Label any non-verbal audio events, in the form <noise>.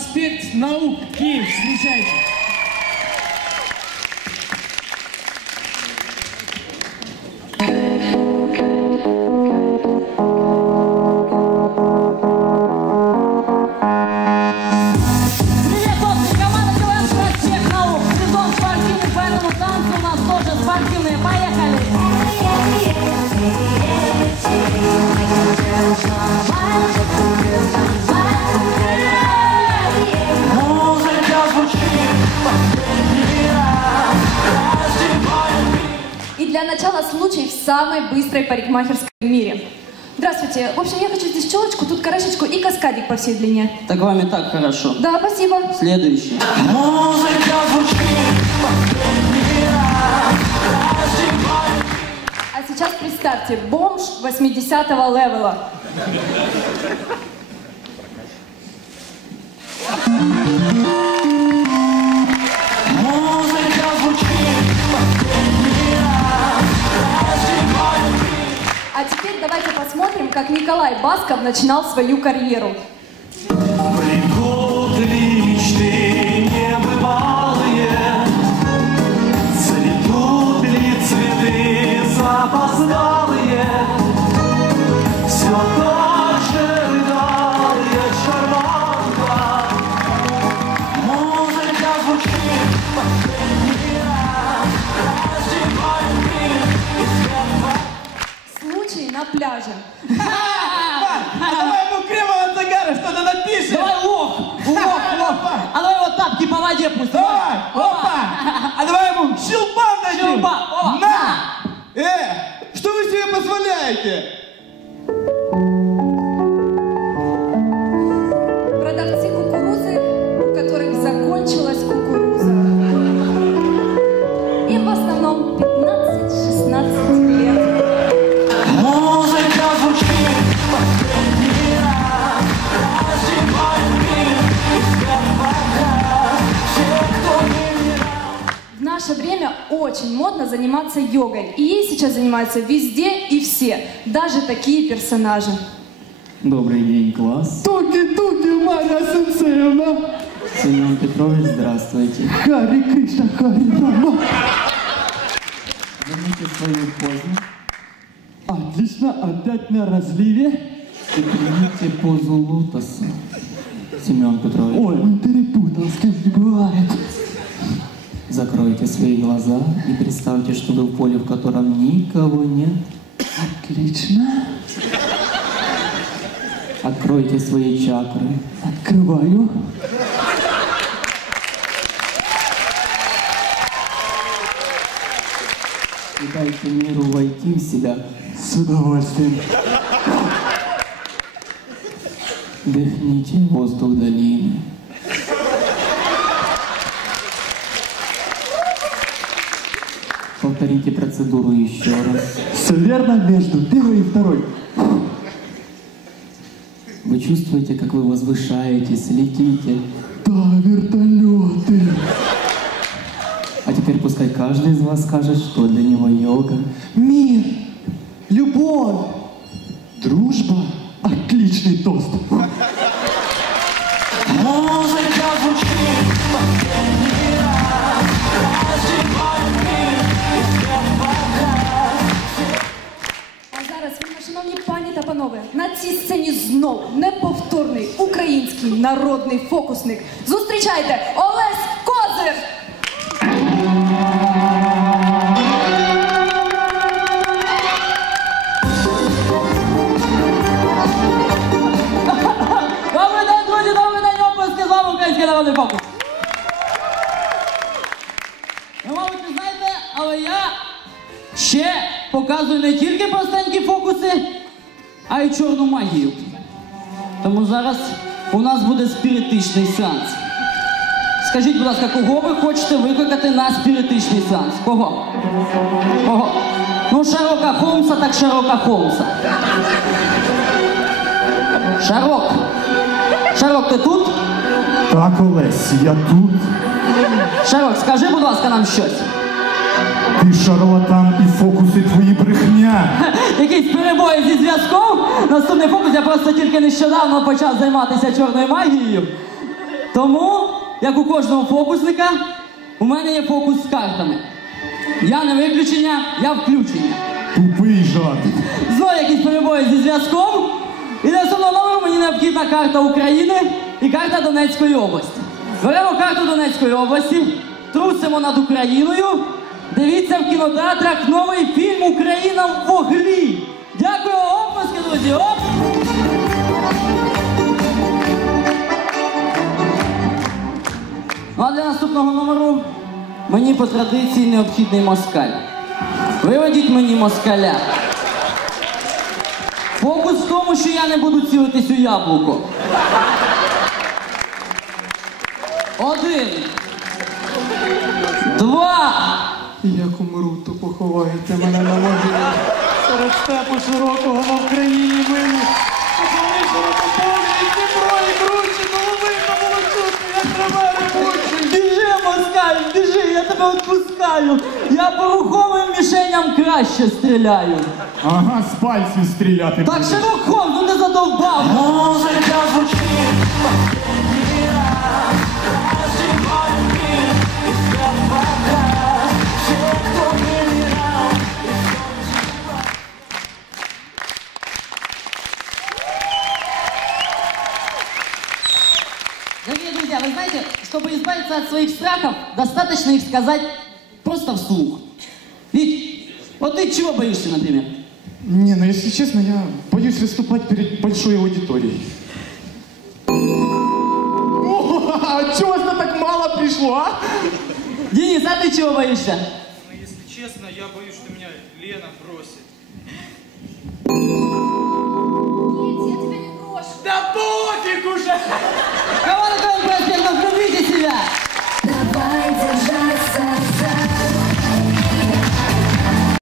проспект Наук, Киев. Встречайте. Привет, начала случай в самой быстрой парикмахерской в мире. Здравствуйте. В общем, я хочу здесь челочку, тут карасечку и каскадик по всей длине. Так вам и так хорошо. Да, спасибо. Следующий. А сейчас представьте, бомж 80-го левела. А теперь давайте посмотрим, как Николай Басков начинал свою карьеру. Случай на пляже. А давай ему кремом от загара что-то напишем. Давай лох! Лох, лох! А давай вот тапки по воде пусть. Модно заниматься йогой. И ей сейчас занимаются везде и все. Даже такие персонажи. Добрый день, класс. Туки-туки, Марья Сенсеевна. Семен Петрович, здравствуйте. Хари Кришна, Хари Рама. Займите свою позу Отлично, опять на разливе. и примите позу лотоса. Семен Петрович, Ой, он перепутал, с кем не бывает. Закройте свои глаза и представьте, что вы в поле, в котором никого нет. Отлично. Откройте свои чакры. Открываю. И дайте миру войти в себя. С удовольствием. Вдохните воздух долины. Повторите процедуру еще раз. Все верно между первой и второй. Вы чувствуете, как вы возвышаетесь, летите. Да, вертолеты. А теперь пускай каждый из вас скажет, что для него йога. Мир, любовь, дружба. Отличный тост. Народний фокусник. Зустрічайте Олесь Козир! <laughs> Добрий день, друзі, добрий день, оплески, з вами Український народний фокус. Ви, мабуть, не знаєте, але я ще показую не тільки простенькі фокуси, а й чорну магію. Тому зараз у нас буде спіритичний сеанс. Скажіть, будь ласка, кого ви хочете викликати на спіритичний сеанс? Кого? Кого? Ну, Шерлока Холмса, так Шерлока Холмса. Шарлок. Шарлок, ти тут? Так, Олесь, я тут. Шарлок, скажи, будь ласка, нам щось. Ти шарлатан і фокуси твої брехня. Якісь перебої зі зв'язком. Наступний фокус я просто тільки нещодавно почав займатися чорною магією. Тому, як у кожного фокусника, у мене є фокус з картами. Я не виключення, я включення. Тупий жарт. Знову якісь перебої зі зв'язком. І для основного номеру мені необхідна карта України і карта Донецької області. Беремо карту Донецької області, трусимо над Україною. Дивіться в кінотеатрах новий фільм Україна в вуглі. Дякую, оплески, друзі! Оп! Ну а для наступного номеру мені по традиції необхідний москаль. Виведіть мені москаля. Фокус в тому, що я не буду цілитись у яблуко. Один. Два. Як умру, то поховайте мене на могилі. Серед степу широкого в Україні милі. Позвони широкополі, і Дніпро, і кручі, головика було чути, як треба ревучий. Біжи, москаль, біжи, я тебе відпускаю. Я по рухомим мішеням краще стріляю. Ага, з пальців стріляти. Так, будеш. Ну не задовбав. Музыка звучит вы знаете, чтобы избавиться от своих страхов, достаточно их сказать просто вслух. Ведь, вот ты чего боишься, например? Не, ну если честно, я боюсь выступать перед большой аудиторией. О, а чего вас так мало пришло, а? Денис, а ты чего боишься? Но если честно, я боюсь, что меня Лена бросит.